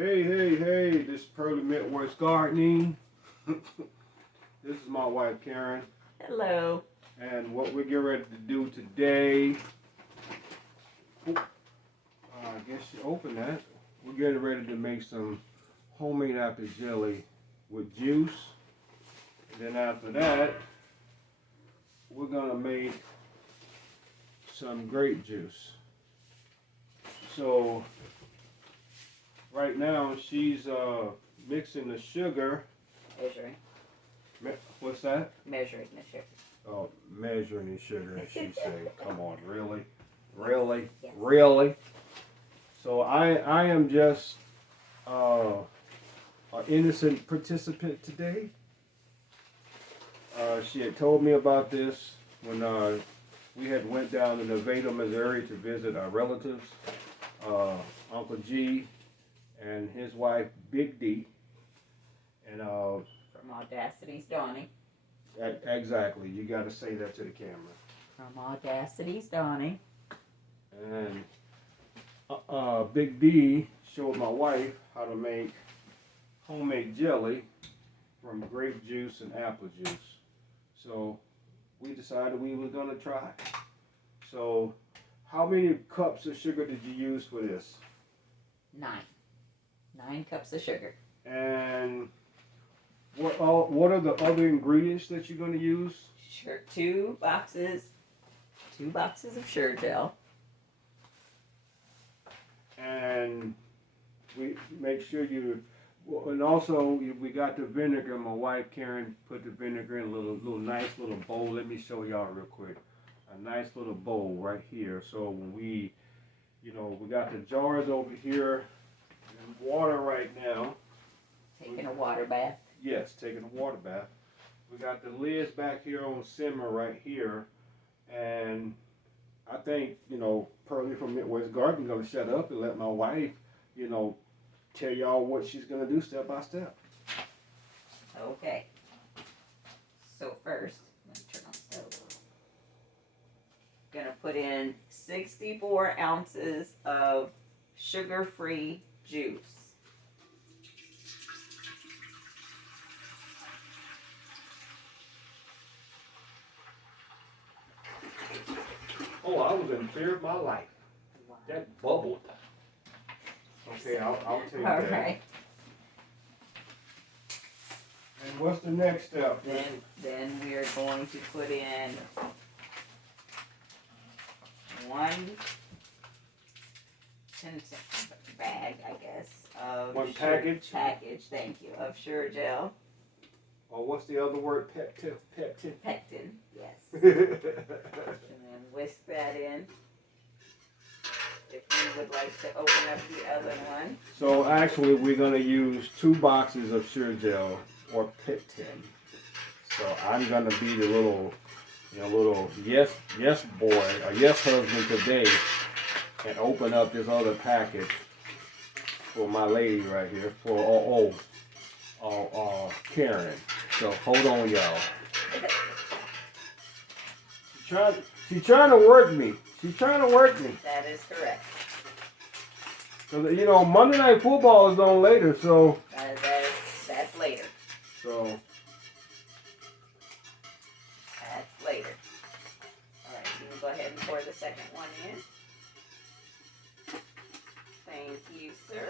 Hey, this is Pearly Midwest Gardening. This is my wife, Karen. Hello. And what we're getting ready to do today, I guess you open that. We're getting ready to make some homemade apple jelly with juice. And then after that, we're gonna make some grape juice. So right now she's mixing the sugar. Measuring. What's that? Measuring the sugar. Oh, measuring the sugar, as she said. Come on, really? Really? Yes. Really? So I am just an innocent participant today. She had told me about this when we had went down to Nevada, Missouri to visit our relatives, Uncle G and his wife, Big D. And From Audacity's Donnie. exactly, you got to say that to the camera. From Audacity's Donnie. And Big D showed my wife how to make homemade jelly from grape juice and apple juice. So we decided we were gonna try. So how many cups of sugar did you use for this? 9 cups of sugar. And what are the other ingredients that you're gonna use? Sure, two boxes of Sure Gel. And we make sure you, and also we got the vinegar. My wife Karen put the vinegar in a little nice little bowl. Let me show y'all real quick. A nice little bowl right here. So when we got the jars over here in water right now. Taking a water bath. Yes, taking a water bath. We got the lids back here on simmer right here, and I think, Pearly from Midwest Garden gonna shut up and let my wife, tell y'all what she's gonna do step by step. Okay. So first, let me turn on the stove. Gonna put in 64 ounces of sugar-free juice. Oh, I was in fear of my life. That bubbled. Okay, I'll take All that. right. And what's the next step? Then we are going to put in 1 bag, I guess, of One package? Package, thank you, of Sure Gel. Or what's the other word? Pectin. Pectin, yes. And then whisk that in. If you would like to open up the other one. So actually, we're gonna use 2 boxes of Sure Gel or Pectin. So I'm gonna be the little yes boy or yes husband today, and open up this other package for my lady right here for Karen. So hold on, y'all. She's trying to work me. She's trying to work me. That is correct. So Monday Night Football is on later, so. That's later. So. That's later. All right, you can go ahead and pour the second one in. Thank you, sir.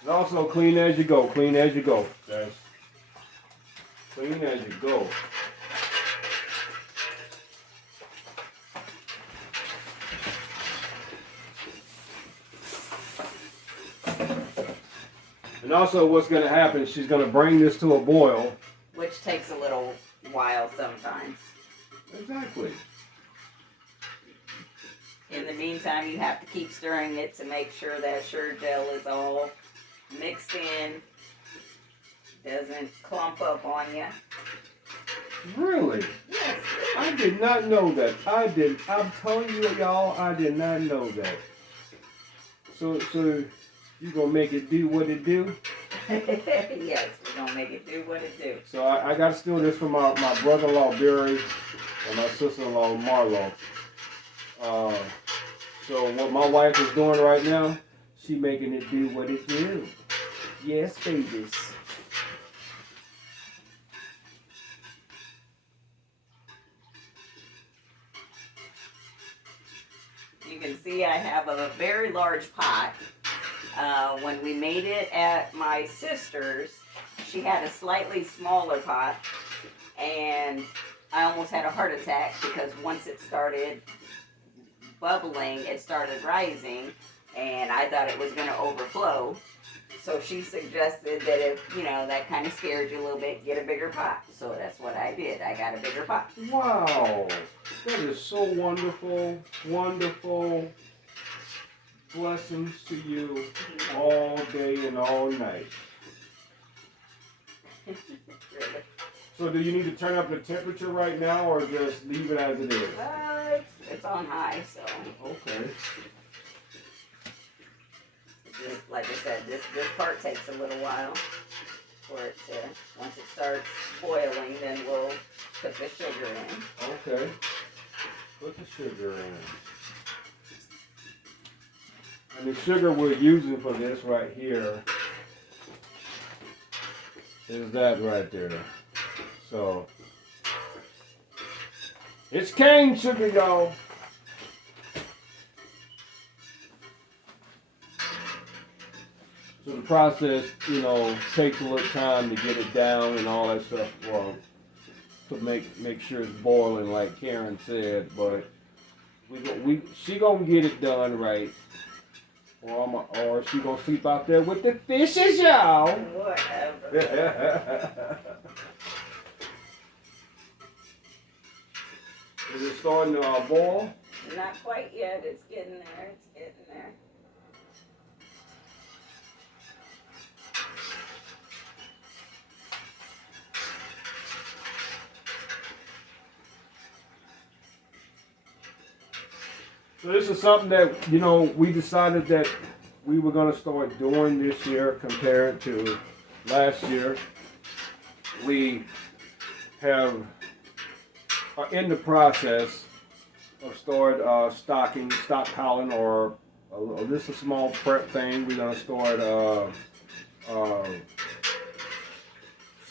And also clean as you go. Clean as you go. Guys. Clean as you go. And also what's going to happen, she's going to bring this to a boil. Which takes a little while sometimes. Exactly. In the meantime, you have to keep stirring it to make sure that Sure Gel is all mixed in. Doesn't clump up on you. Really? Yes. I did not know that. I'm telling you, y'all, I did not know that. So you gonna make it do what it do? Yes, we're gonna make it do what it do. So I got to steal this from my brother-in-law Barry and my sister-in-law Marlo. So what my wife is doing right now, she making it do what it do. Yes, babies. You can see I have a very large pot. When we made it at my sister's, she had a slightly smaller pot, and I almost had a heart attack because once it started bubbling, it started rising, and I thought it was going to overflow. So she suggested that if, that kind of scared you a little bit, get a bigger pot. So that's what I did. I got a bigger pot. Wow, that is so wonderful, wonderful. Blessings to you all day and all night. So do you need to turn up the temperature right now or just leave it as it is? It's on high, so. Okay. Just, like I said, this part takes a little while for it to, once it starts boiling, then we'll put the sugar in. Okay. Put the sugar in. And the sugar we're using for this right here is that right there. So, it's cane sugar, y'all. So the process, takes a little time to get it down and all that stuff, to make sure it's boiling like Karen said, but she gonna get it done right. Or she gonna sleep out there with the fishes, y'all. Whatever. Is it starting to boil? Not quite yet. It's getting there. It's getting there. So this is something that, we decided that we were going to start doing this year compared to last year. We are in the process of stockpiling, or this is a small prep thing. We're going to start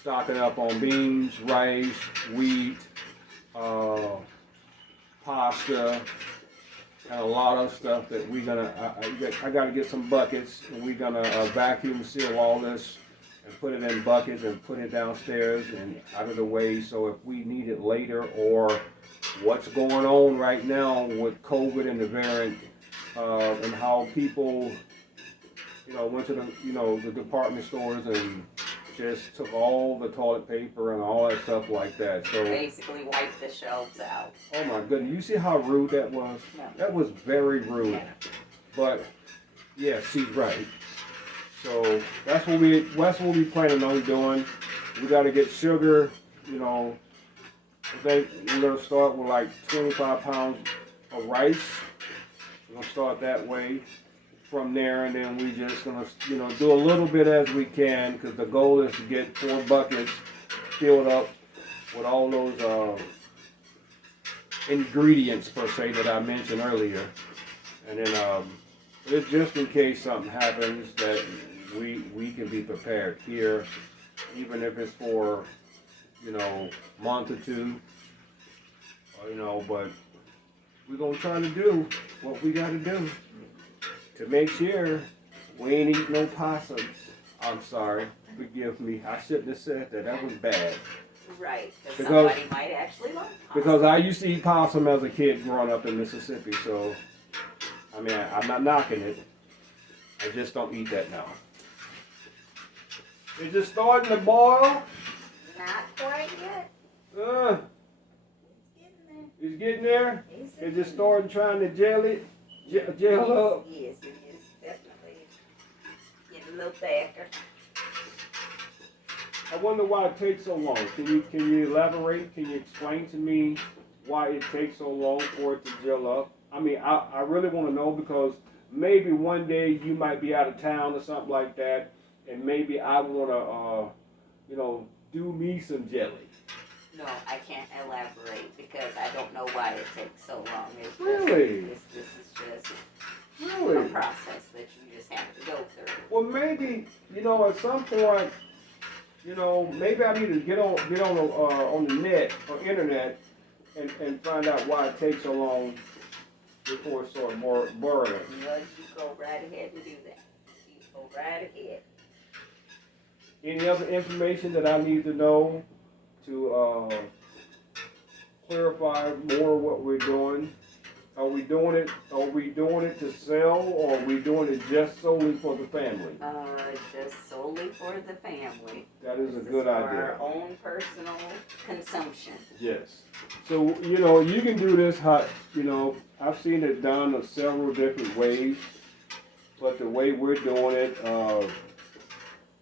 stocking up on beans, rice, wheat, pasta, and a lot of stuff that we're gonna. I got to get some buckets, and we're gonna vacuum seal all this and put it in buckets and put it downstairs and out of the way. So if we need it later, or what's going on right now with COVID and the variant, and how people, went to the department stores and just took all the toilet paper and all that stuff like that. So basically wipe the shelves out. Oh my goodness, you see how rude that was? No. That was very rude. Yeah. But yeah, she's right. So that's what we planning on doing. We gotta get sugar, I think we're gonna start with like 25 pounds of rice. We're gonna start that way. From there, and then we just gonna do a little bit as we can, because the goal is to get 4 buckets filled up with all those ingredients per se that I mentioned earlier, and then it's just in case something happens that we can be prepared here, even if it's for month or two, but we're gonna try to do what we gotta do to make sure we ain't eat no possums. I'm sorry, forgive me. I shouldn't have said that. That was bad. Right, Because somebody might actually like possum. Because I used to eat possum as a kid growing up in Mississippi, so I'm not knocking it. I just don't eat that now. Is it starting to boil? Not quite yet. It's getting there. It's Is it starting trying to gel up? Yes, it is definitely getting a little thicker. I wonder why it takes so long. Can you elaborate? Can you explain to me why it takes so long for it to gel up? I really want to know, because maybe one day you might be out of town or something like that, and maybe I want to, do me some jelly. No, I can't elaborate because I don't know why it takes so long. Really? This is just a Really? process that you just have Well, maybe, at some point, maybe I need to get on the net or internet and find out why it takes so long before it starts boiling. Well, you go right ahead and do that. You go right ahead. Any other information that I need to know to clarify more what we're doing? Are we doing it to sell, or are we doing it just solely for the family? Just solely for the family. That is a This good for idea. our own personal consumption. Yes. So, you can do this hot, I've seen it done several different ways, but the way we're doing it,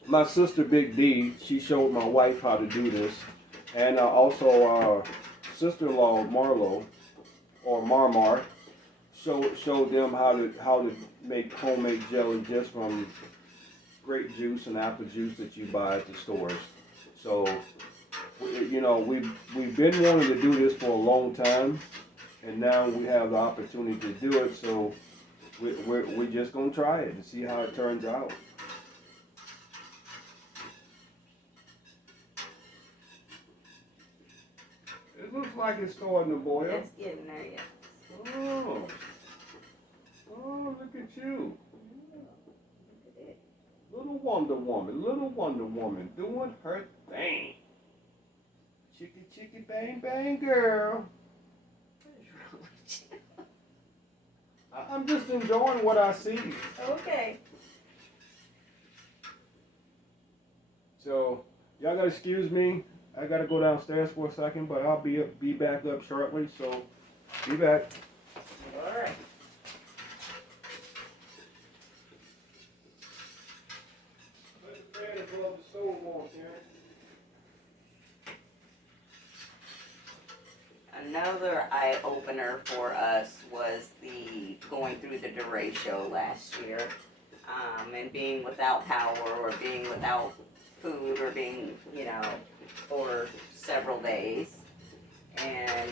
my sister Big D, she showed my wife how to do this, and also our sister-in-law Marlo, or Marmar, showed them how to make homemade jelly just from grape juice and apple juice that you buy at the stores. So, we've been wanting to do this for a long time, and now we have the opportunity to do it. So, we're just gonna try it and see how it turns out. It looks like it's starting to boil. It's getting there, yes. Oh, look at you. Look at it. Little Wonder Woman doing her thing. Chicky, chicky, bang, bang, girl. What is wrong with you? I'm just enjoying what I see. Okay. So, y'all gotta excuse me. I gotta go downstairs for a second, but I'll be back up shortly. So, be back. All right. Let the fan above the stove on, Karen. Another eye opener for us was the going through the derecho last year, and being without power or being without food or being, for several days. And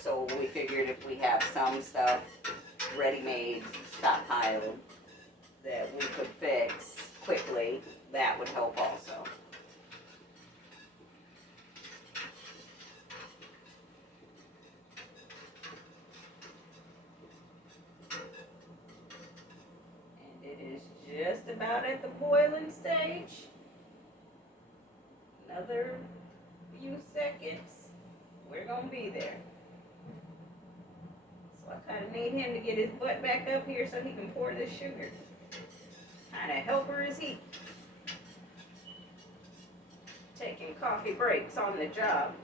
so we figured if we have some stuff ready-made, stockpiled, that we could fix quickly, that would help also. And it is just about at the boiling stage. Another few seconds, we're gonna be there. So I kinda need him to get his butt back up here so he can pour this sugar. Kinda helper is he? Taking coffee breaks on the job.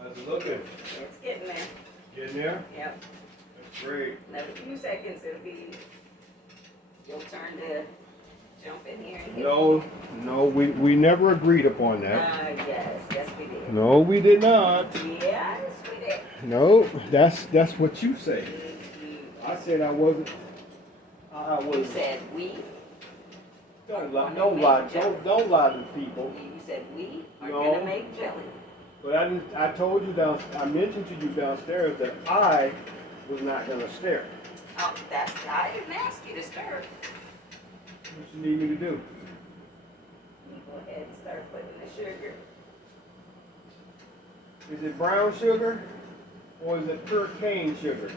How's it looking? It's getting there. Getting there? Yep. That's great. Another few seconds, you'll turn to jump in here and hit No, we never agreed upon that. yes, we did. No, we did not. Yes, we did. No, that's what you say. I said I wasn't. I You was. said we. Don't lie to people. You said we are No. gonna make jelly. But I told you I mentioned to you downstairs that I was not gonna stare. Oh, I didn't ask you to stir. What you need me to do? You go ahead and start putting the sugar. Is it brown sugar or is it pure cane sugar?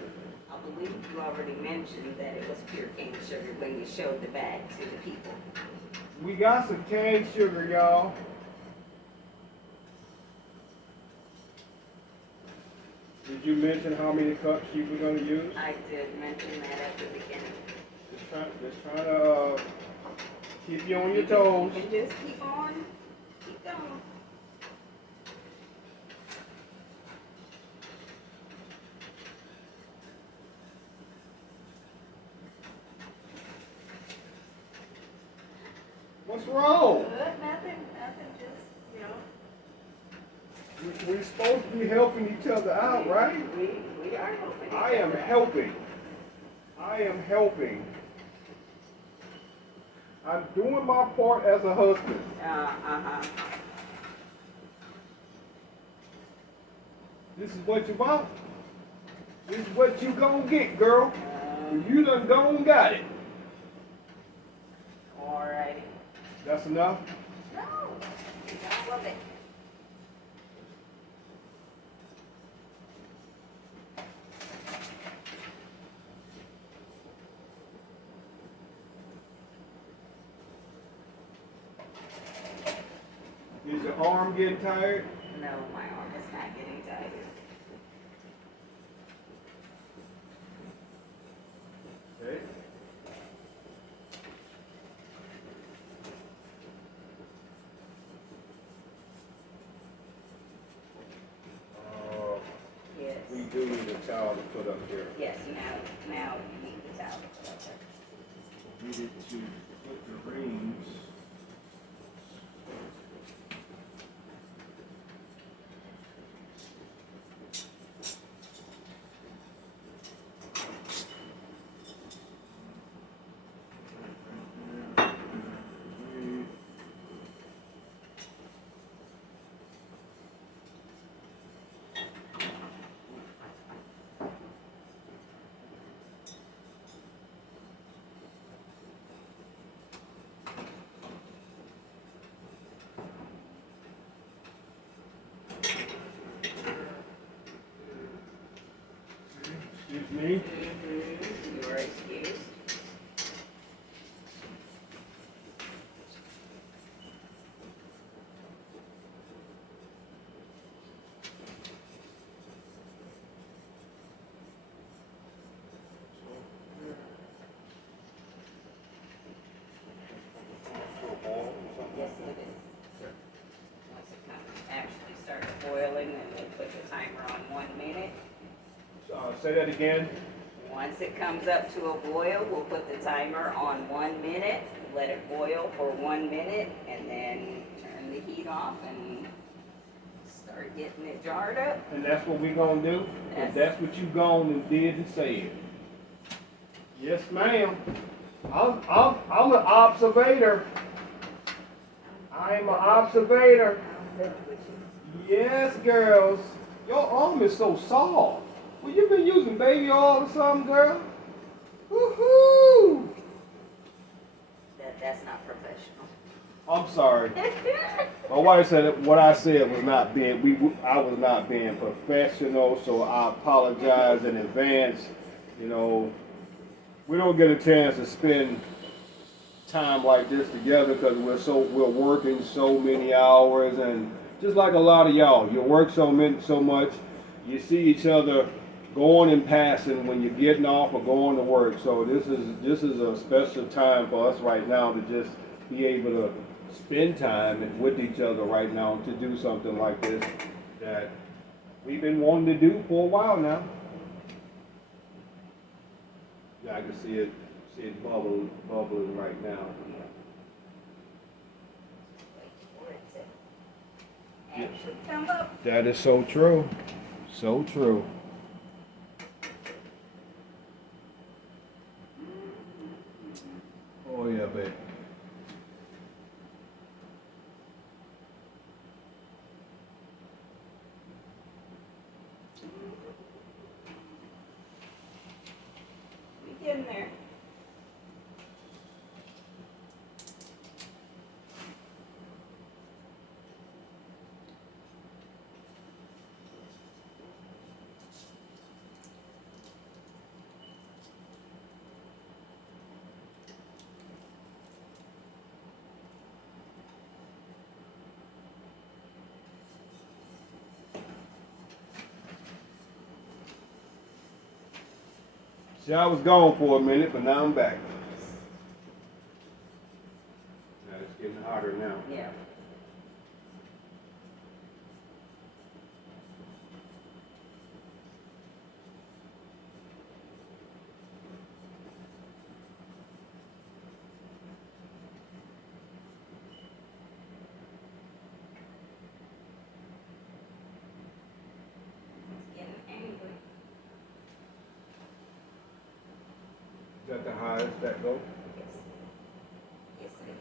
I believe you already mentioned that it was pure cane sugar when you showed the bag to the people. We got some cane sugar, y'all. Did you mention how many cups you were gonna use? I did mention that at the beginning. Just trying to keep you on your toes. You can just keep on keep going. What's wrong? Good, nothing, just, We're supposed to be helping each other out, right? we are helping each I am other. helping. I am helping. I'm doing my part as a husband. Uh-huh. This is what you want. This is what you gonna get, girl. You done gone got it. Alrighty. That's enough? No, all of it. Is your arm getting tired? No, my arm is not getting tired. Okay. Yes. We do need a towel to put up here. Yes, now you need the towel. Needed to put the rings. Excuse me. You are excused. Yes, it is. Once it actually starts boiling, then we'll put the timer on 1 minute. Say that again. Once it comes up to a boil, we'll put the timer on 1 minute, let it boil for 1 minute, and then turn the heat off and start getting it jarred up. And that's what we gonna do? Yes. And that's what you gone and did and said. Yes, ma'am. I'm an observator. I'm an observator. Yes, girls. Your arm is so soft. Well, you been using baby oil or something, girl? Woohoo! That's not professional. I'm sorry. My wife said what I said was not being, I was not being professional, so I apologize in advance. You know, we don't get a chance to spend time like this together because we're working so many hours, and just like a lot of y'all, you work so much, you see each other going and passing when you're getting off or going to work. So this is a special time for us right now to just be able to spend time with each other right now to do something like this that we've been wanting to do for a while now. Yeah, I can see it bubbling right now. It should come up. That is so true. So true. Oh yeah, babe. We getting there. See, I was gone for a minute, but now I'm back. Now it's getting hotter now. Yeah. that the highest that goes? Yes. Yes, it is.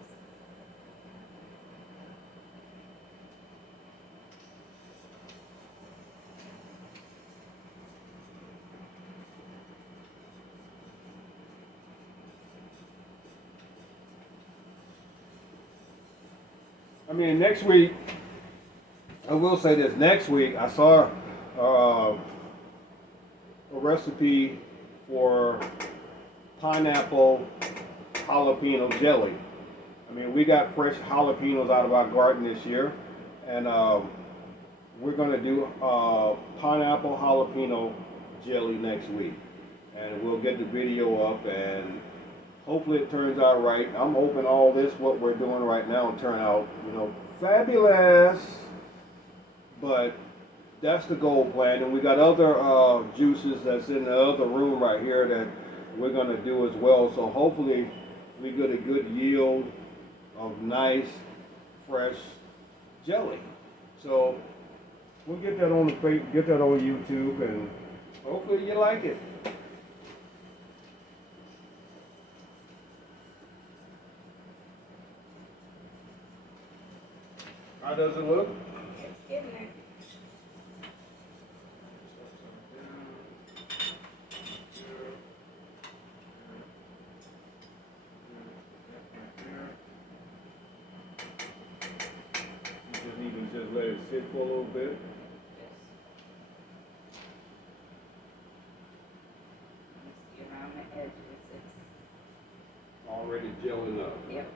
I mean, next week, I will say this. Next week, I saw a recipe for pineapple jalapeno jelly. I mean, we got fresh jalapenos out of our garden this year, and we're gonna do pineapple jalapeno jelly next week, and we'll get the video up, and hopefully it turns out right. I'm hoping all this, what we're doing right now, will turn out, fabulous. But that's the goal plan, and we got other juices that's in the other room right here that we're gonna do as well. So hopefully we get a good yield of nice, fresh jelly. So we'll get that on get that on YouTube, and hopefully you like it. How does it look? It's getting there. You just need to just let it sit for a little bit. Yes. You see around the edges, it's, Already gelling up. yep.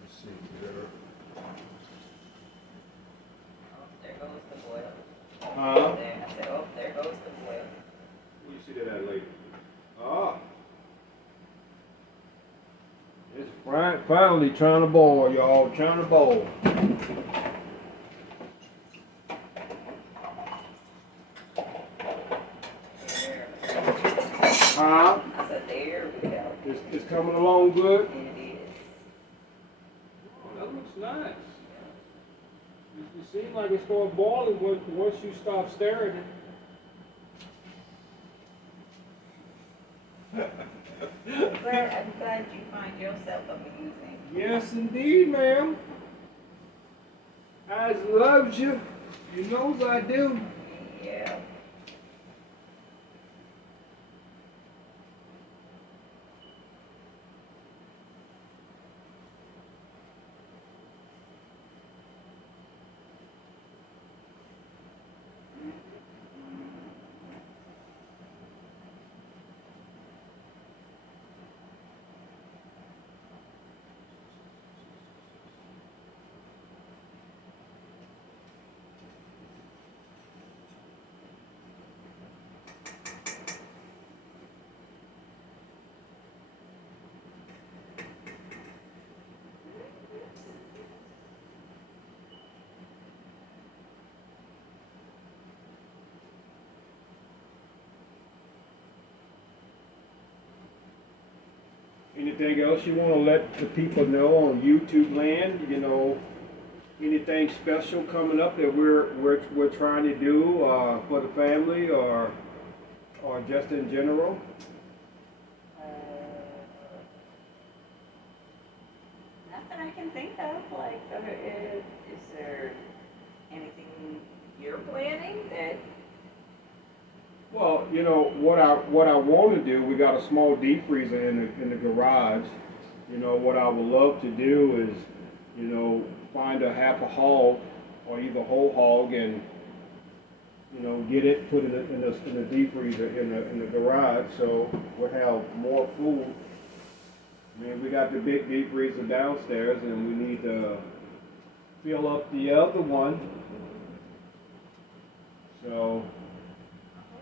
Let's see here. Oh, there goes the boil. Huh? There, I said, oh, there goes the boil. Where you see that at later? Ah. It's finally trying to boil, y'all. Trying to boil. There. Huh? I said, there we go. It's coming along good? It is. Oh, that looks nice. It seems like it's going boiling once you stop staring at it. I'm glad you find yourself amusing. Yes, indeed, ma'am. I loves you. You knows I do. Yeah. Anything else you want to let the people know on YouTube land? Anything special coming up that we're trying to do for the family or just in general? Nothing I can think of. Like, is there anything you're planning that? Well, what I want to do. We got a small deep freezer in the garage. What I would love to do is, find a half a hog or either whole hog and get it put in the deep freezer in the garage, so we'll have more food. I mean, we got the big deep freezer downstairs, and we need to fill up the other one. So.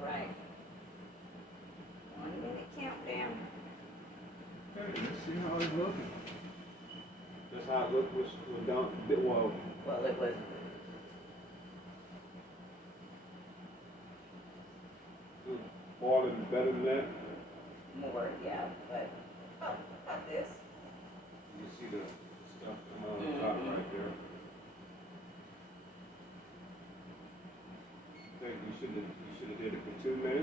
Right. 1 minute countdown. Okay, let's see how it's looking. That's how it looked was done. Well, Well, it was. boiling better than that. More, yeah, but about this. You see the stuff on the top right there. I think you should have did it for 2 minutes.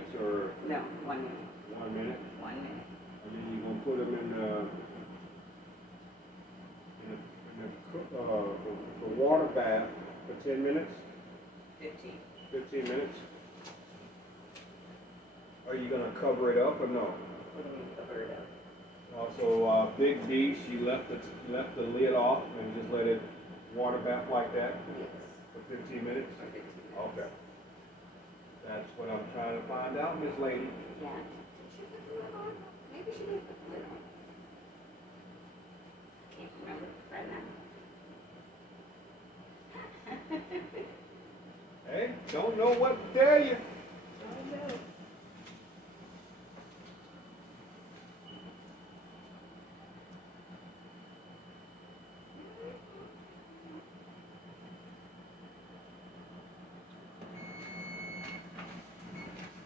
No, 1 minute. 1 minute. 1 minute. And then you're gonna put them in the water bath for 10 minutes, 15. 15 minutes. Are you gonna cover it up or no? What do you mean cover it up? Also, Big B, she left the lid off and just let it water bath like that Yes. for 15 minutes? For 15 minutes. Okay. That's what I'm trying to find out, Miss Lady. Yeah. Did she put the lid on? Maybe she did put the lid on. Can't remember right now. Hey, don't know what to tell you. Oh no.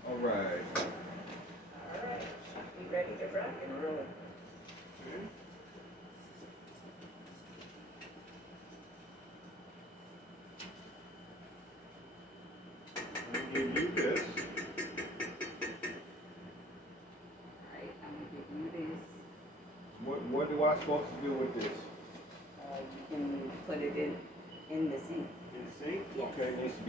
All right. Alright, should be ready to rock and roll. I'll give you this. Alright, I'm gonna give you this. What do I supposed to do with this? You can put it in the sink. In the sink? Yes. Okay, it needs to be